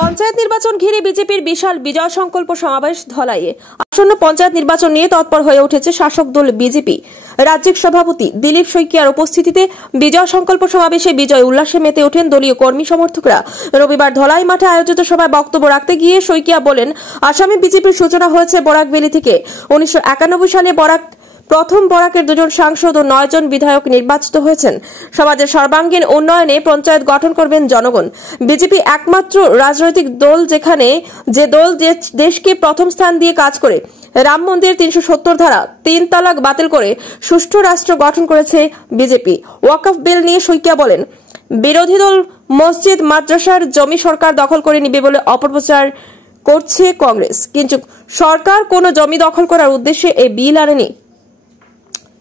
পঞ্চায়েত নির্বাচন ঘিরে বিজেপির বিশাল বিজয় সংকল্প সমাবেশ ধলাইয়ে। আসন্ন পঞ্চায়েত নির্বাচন নিয়ে তৎপর হয়ে উঠেছে শাসক দল বিজেপি। রাজ্যিক সভাপতি দিলীপ শইকিয়ার উপস্থিতিতে বিজয় সংকল্প সমাবেশে বিজয় উল্লাসে মেতে ওঠেন দলীয় কর্মী সমর্থকরা। রবিবার ধলাই মাঠে আয়োজিত সভায় বক্তব্য রাখতে গিয়ে শইকিয়া বলেন, আসামে বিজেপির সূচনা হয়েছে বরাকভ্যালি থেকে। 1991 সালে প্রথম বরাকের 2 জন সাংসদ ও 9 জন বিধায়ক নির্বাচিত হয়েছেন। সমাজের সর্বাঙ্গীন উন্নয়নে পঞ্চায়েত গঠন করবেন জনগণ। বিজেপি একমাত্র রাজনৈতিক দল যে দল দেশকে প্রথম স্থান দিয়ে কাজ করে রাম মন্দির 370 ধারা 3 তালাক বাতিল করে সুষ্ঠু রাষ্ট্র গঠন করেছে বিজেপি। ওয়াকফ বিল নিয়ে শইকিয়া বলেন, বিরোধী দল মসজিদ মাদ্রাসার জমি সরকার দখল করে নিবে বলে অপপ্রচার করছে কংগ্রেস, কিন্তু সরকার কোনো জমি দখল করার উদ্দেশ্যে এই বিল আনেনি।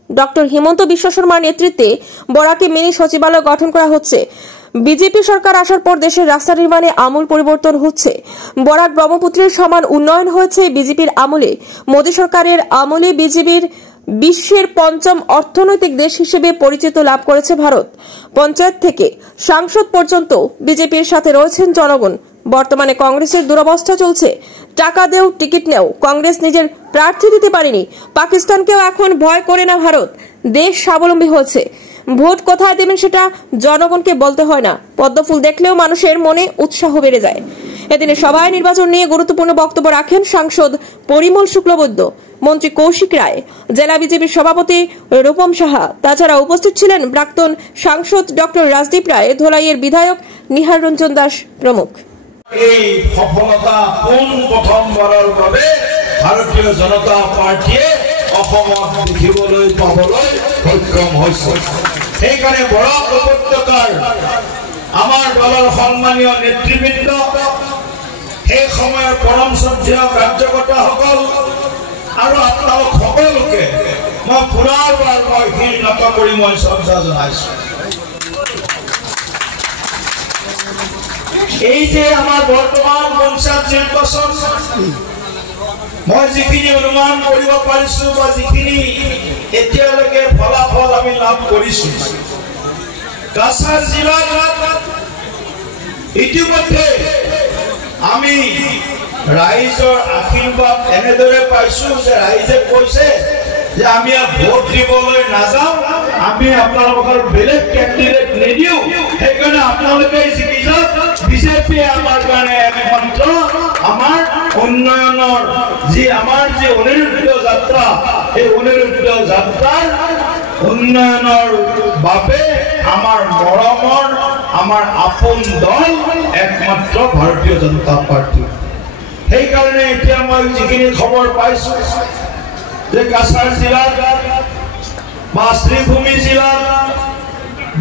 ডক্টর হিমন্ত বিশ্ব শর্মার নেতৃত্বে বরাকে মিনি সচিবালয় গঠন করা হচ্ছে। বিজেপি সরকার আসার পর দেশের রাস্তা নির্মাণে আমূল পরিবর্তন হচ্ছে। বরাক ব্রহ্মপুত্রের সমান উন্নয়ন হয়েছে বিজেপির আমলে। মোদী সরকারের আমলে বিজেপির বিশ্বের 5ম অর্থনৈতিক দেশ হিসেবে পরিচিত লাভ করেছে ভারত। পঞ্চায়েত থেকে সাংসদ পর্যন্ত বিজেপির সাথে রয়েছেন জনগণ। বর্তমানে কংগ্রেসের দুরবস্থা চলছে। টাকা দেও, টিকিট নেও। কংগ্রেস নিজের প্রার্থী দিতে পারেনি। পাকিস্তানকেও এখন ভয় করে না ভারত। দেশ স্বাবলম্বী হয়েছে। ভোট কোথায় দেবেন সেটা জনগণকে বলতে হয় না। পদ্মফুল দেখলেও মানুষের মনে উৎসাহ বেড়ে যায়। এদিনে সভায় নির্বাচন নিয়ে গুরুত্বপূর্ণ বক্তব্য রাখেন সাংসদ পরিমল শুক্লবৈদ্য, মন্ত্রী কৌশিক রায়, জেলা বিজেপির সভাপতি রূপম সাহা। তাছাড়া উপস্থিত ছিলেন প্রাক্তন সাংসদ ডক্টর রাজদীপ রায়, ধলাইয়ের বিধায়ক নিহার রঞ্জন দাস প্রমুখ। এই সফলতা প্ৰথমবাৰৰ বাবে ভাৰতীয় জনতা পাৰ্টিয়ে অসমত দেখিবলৈ পাবলৈ সক্ষম হৈছে। সেইকাৰণে বৰাক উপত্যকাৰ আমাৰ দলৰ সন্মানীয় নেতৃবৃন্দ, সেই সময়ৰ পৰম শ্ৰদ্ধেয় কাৰ্যকৰ্তাসকল আৰু আপোনালোক সকলোকে মই পুনৰবাৰ শিৰ নত কৰি মই শ্ৰদ্ধা জনাইছো। এই যে আমাৰ বৰ্তমান পঞ্চায়ত নিৰ্বাচন, মই যিখিনি অনুমান কৰিব পাৰিছো বা যিখিনি এতিয়ালৈকে ফলাফল আমি লাভ কৰিছো, কাছাৰ জিলাত ইতিমধ্যে আমি ৰাইজৰ আশীৰ্বাদ এনেদৰে পাইছো যে ৰাইজে কৈছে যে আমি ভোট দিবলৈ নাযাওঁ, আমি আপোনালোকৰ বেলেগ কেণ্ডিডেট নিদিওঁ। সেইকাৰণে আপোনালোকে বিজেপিয়ে আমাৰ কাৰণে একমাত্ৰ আমাৰ উন্নয়নৰ যি অনিৰুদ্ধ যাত্ৰা, এই অনিৰুদ্ধ যাত্ৰাৰ উন্নয়নৰ বাবে আমাৰ মৰমৰ, আমাৰ আপোন দল একমাত্ৰ ভাৰতীয় জনতা পাৰ্টি। সেইকাৰণে এতিয়া মই যিখিনি খবৰ পাইছো যে কাছাৰ জিলাত বা শ্ৰীভূমি জিলাত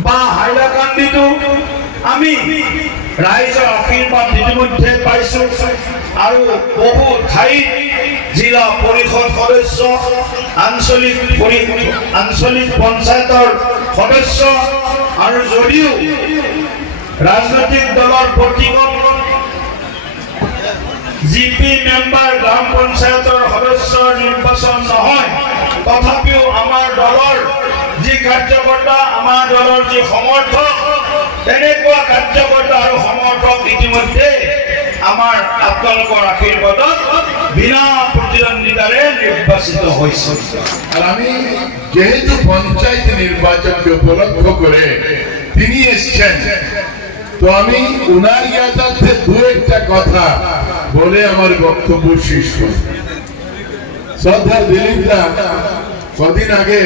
বা হাইলাকান্দিতো আমি ৰাইজৰ আশীৰ্বাদ ইতিমধ্যে পাইছো আৰু বহু ঠাইত জিলা পৰিষদ সদস্য, আঞ্চলিক পঞ্চায়তৰ সদস্য আৰু যদিও ৰাজনৈতিক দলৰ প্ৰতীকত জিপি মেম্বাৰ গ্ৰাম পঞ্চায়তৰ সদস্যৰ নিৰ্বাচন নহয়, তথাপিও আমাৰ দলৰ যি কাৰ্যকৰ্তা, আমাৰ দলৰ যি সমৰ্থক, তেনেকুৱা কাৰ্যকৰ্তা আৰু সমৰ্থক ইতিমধ্যে আমাৰ আপোনালোকৰ আশীৰ্বাদত বিনা প্ৰতিদ্বন্দ্বিতাৰে নিৰ্বাচিত হৈছে। আর আমি যেহেতু পঞ্চায়েত নির্বাচনকে উপলক্ষ করে তিনি এসছেন, তো আমি উনার ইয়াদার্থে 2-1টা কথা বলে আমার বক্তব্য শেষ করি। শ্রদ্ধা দিলীপ দা কদিন আগে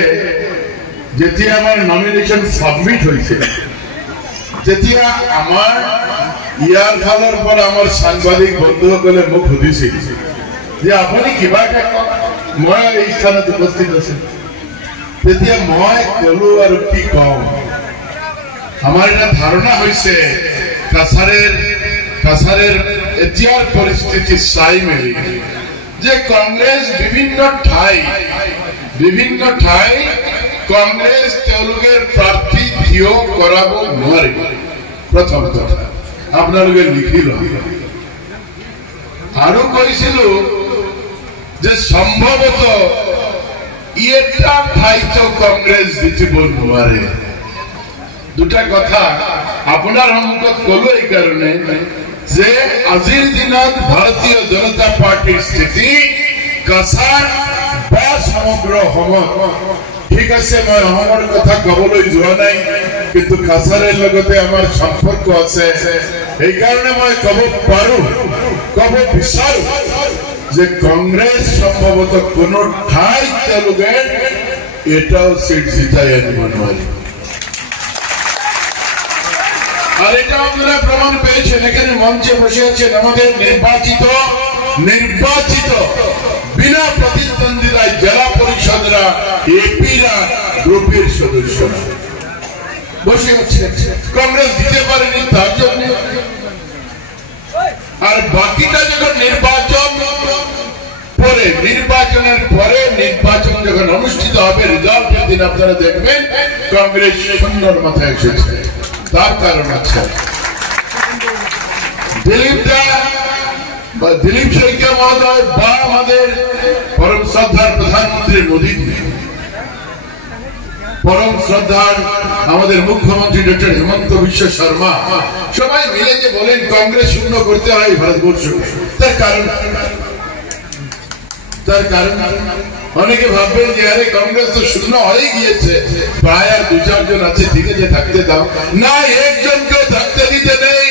যেতিয়া আমার নমিনেশন সাবমিট হয়েছে, তেতিয়া আমার ইয়ার ফালৰ পৰা আমার সাংবাদিক বন্ধুসকলে মোক সুধিছিল যে আপুনি কিবা মই এই স্থানত উপস্থিত আছে। তেতিয়া মই কলো আৰু কি কম, আমার এটা ধারণা হয়েছে কাছারের এতিয়াৰ পৰিস্থিতি চাই মেলি যে কংগ্রেস বিভিন্ন ঠাই কংগ্রেস তেওঁলোকের প্রার্থী থিয় কৰাব নোৱাৰিব। প্রথম কথা আপোনালোকে লিখি লওক। আৰু কৈছিলো যে সম্ভবত এটা ঠাইতো কংগ্রেস জিতিব নোৱাৰে। দুটা কথা আপনার সন্মুখত কলো এই কারণে যে আজিৰ দিনত ভাৰতীয় জনতা পাৰ্টিৰ স্থিতি কাছাৰ বা সমগ্ৰ অসমত ঠিক আছে। মই অসমৰ কথা কবলৈ যোৱা নাই, কিন্তু কাছাৰৰ লগতে আমাৰ সম্পৰ্ক আছে। সেইকাৰণে মই কব পাৰো, কব বিচাৰো যে কংগ্ৰেছ সম্ভৱতঃ কোনো ঠাইত তেওঁলোকে এটাও সিট জিতাই আনিব নোৱাৰে। আর এটা আপনারা প্রমাণ পেয়েছেন, এখানে মঞ্চে বসে আছেন আমাদের নির্বাচিত বিনা প্রতিদ্বন্দ্বিতায় জেলা পরিষদরা, এপিরা, গ্রুপের সদস্যরা বসে আছে। কংগ্রেস দিতে পারেনি তার জন্য। আর বাকিটা যখন নির্বাচনের পরে নির্বাচন যখন অনুষ্ঠিত হবে, রেজাল্টের দিন আপনারা দেখবেন কংগ্রেস সুন্দর মাথায় এসেছে। তার কারণ আছে দিলীপ শইকিয়া মহোদয় বা আমাদের পরম শ্রদ্ধার প্রধানমন্ত্রী মোদী, পরম শ্রদ্ধার আমাদের মুখ্যমন্ত্রী ডক্টর হেমন্ত বিশ্ব শর্মা, সবাই মিলে যে বলেন কংগ্রেস শূন্য করতে হয় ভারতবর্ষ। তার কারণ অনেকে ভাববেন যে আরে কংগ্রেস তো শূন্য হয়ে গিয়েছে, প্রায় আর 2-4 জন আছে, ঠিক আছে থাকতে দাও। না, একজনকেও থাকতে দিতে নেই,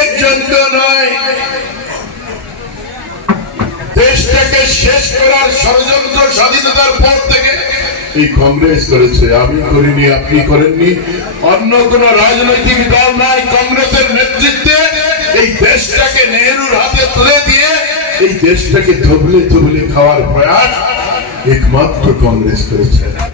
একজনকে নয়। দেশটাকে শেষ করার ষড়যন্ত্র স্বাধীনতার পর থেকে এই কংগ্রেস করেছে, আমি করিনি, আপনি করেননি, অন্য কোন রাজনৈতিক দল নাই। কংগ্রেসের নেতৃত্বে এই দেশটাকে নেহরুর হাতে তুলে দিয়ে এই দেশটাকে থবলে খাওয়ার প্রয়াস একমাত্র কংগ্রেস করেছে।